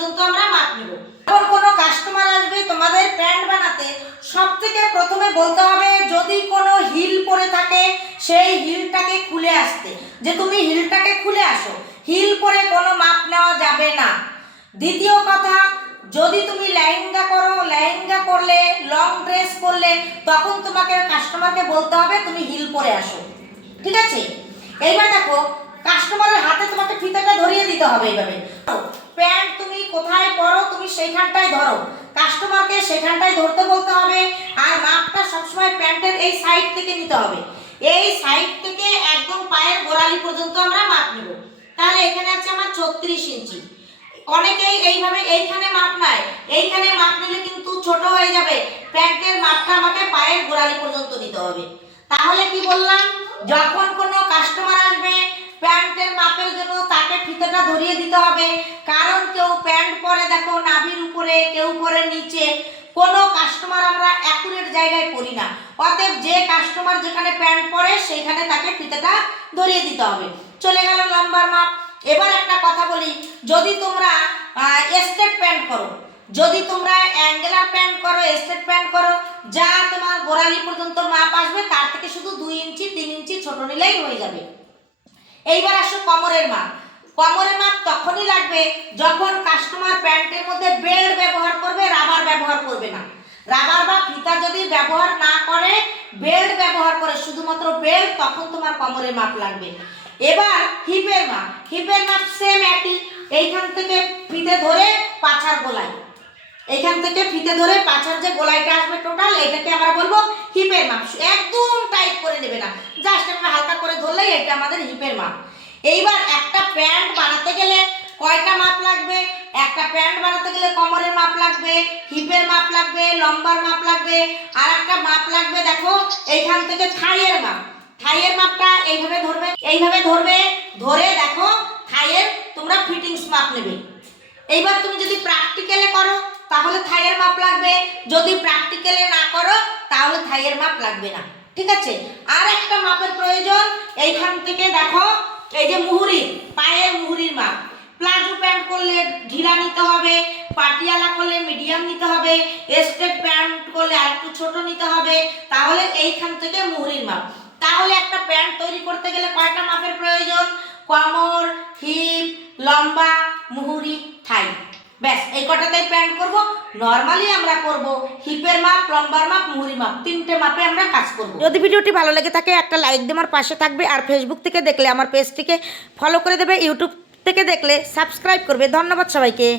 পর্যন্ত আমরা মাপ নেব। যখন কোনো কাস্টমার আসবে তোমাদের প্যান্ট বানাতে, সবথেকে প্রথমে বলতে হবে যদি কোনো হিল পরে থাকে সেই হিলটাকে খুলে আসতে, যে তুমি হিলটাকে খুলে আসো, হিল পরে কোনো মাপ নেওয়া যাবে না। দ্বিতীয় কথা, যদি তুমি লেহেঙ্গা করো, লেহেঙ্গা করলে, লং ড্রেস করলে, তখন তোমাকে কাস্টমারকে বলতে হবে তুমি হিল পরে আসো, ঠিক আছে? এইবার দেখো, কাস্টমারের হাতে তোমাকে ফিতাটা ধরিয়ে দিতে হবে। এইভাবে প্যান্ট তুমি কোথায় পরো তুমি সেইখানটায় ধরো, কাস্টমারকে সেখানটায় ধরতে বলতে হবে। আর মাপটা সবসময় প্যান্টের এই সাইড থেকে নিতে হবে, এই সাইড থেকে একদম পায়ের গোড়ালি পর্যন্ত আমরা মাপ নেব। তাহলে এখানে আছে আমার 36 ইঞ্চি। অনেকেই এইভাবে এইখানে মাপ নেয়, এইখানে মাপ নিলে কিন্তু ছোট হয়ে যাবে। প্যান্টের মাপটা আমাকে পায়ের গোড়ালি পর্যন্ত নিতে হবে। তাহলে কি বললাম, যখন কোনো কাস্টমার আসবে প্যান্টের মাপের জন্য তাকে ফিতাটা ধরিয়ে দিতে হবে। কারণ কেউ প্যান্ট পরে দেখো নাভির উপরে, কেউ পরে নিচে, কোনো কাস্টমার আমরা অ্যাকুরেট জায়গায় পরি না। অতএব যে কাস্টমার যেখানে প্যান্ট পরে সেইখানে তাকে ফিতাটা ধরিয়ে দিতে হবে। চলে গেল লম্বার মাপ। এবার একটা কথা বলি, যদি তোমরা স্ট্রেট প্যান্ট করো, যদি তোমরা অ্যাঙ্গেলার প্যান্ট করো, স্ট্রেট প্যান্ট করো, যা তোমার গোড়ালি পর্যন্ত মাপ আসবে তার থেকে শুধু 2 ইঞ্চি 3 ইঞ্চি ছোট নিলেই হয়ে যাবে। এইবার আসো কোমরের মাপ। কোমরের মাপ তখনই লাগবে যখন কাস্টমার প্যান্টের মধ্যে বেল্ট ব্যবহার করবে, রাবার ব্যবহার করবে না। রাবার বা ফিতা যদি ব্যবহার না করে, বেল্ট ব্যবহার করে, শুধুমাত্র বেল্ট, তখন তোমার কোমরের মাপ লাগবে। এবার হিপের মাপ, হিপের মাপ সেম একই। এইখান থেকে ফিতে ধরে পাছার গোলাই, এইখান থেকে ফিতে ধরে পাছার যে গোলাইটা আসবে টোটাল, এটাকে আমরা বলবো হিপের মাপ। একদম টাইট করে নেবে না, জাস্ট আমরা হালকা করে ধরলেই এটা আমাদের হিপের মাপ। এইবার একটা প্যান্ট বানাতে গেলে কয়টা মাপ লাগবে? একটা প্যান্ট বানাতে গেলে কোমরের মাপ লাগবে, হিপের মাপ লাগবে, লম্বার মাপ লাগবে, আর একটা মাপ লাগবে দেখো এইখান থেকে থাইয়ের মাপ। থাইয়ের মাপটা এইভাবে ধরবে, এইভাবে ধরবে, ধরে দেখো থাইয়ের তোমরা ফিটিংস মাপ নেবে। এইবার তুমি যদি প্র্যাকটিক্যালে করো তাহলে থাইয়ের মাপ লাগবে, যদি প্র্যাকটিক্যালে না করো তাহলে থাইয়ের মাপ লাগবে না, ঠিক আছে? আর একটা মাপের প্রয়োজন, এইখান থেকে দেখো এই যে মুহুরি, পায়ের মুহুরির মাপ। প্লাজো প্যান্ট করলে ঢিলা নিতে হবে, পাটিয়ালা করলে মিডিয়াম নিতে হবে, স্ট্রেট প্যান্ট করলে আরেকটু ছোট নিতে হবে। তাহলে এইখান থেকে মুহুরির মাপ। তাহলে একটা প্যান্ট তৈরি করতে গেলে কয়টা মাপের প্রয়োজন? কোমর, হিপ, লম্বা, মুহুরি, থাই, ব্যাস এই কটাতেই প্যান্ট করব। নরমালি আমরা করব হিপের মাপ, লম্বার মাপ, মুহুরি মাপ, 3টে মাপে আমরা কাজ করব। যদি ভিডিওটি ভালো লেগে থাকে একটা লাইক দিয়ে আমার পাশে থাকবে, আর ফেসবুক থেকে দেখলে আমার পেজটিকে ফলো করে দেবে, ইউটিউব থেকে দেখলে সাবস্ক্রাইব করবে। ধন্যবাদ সবাইকে।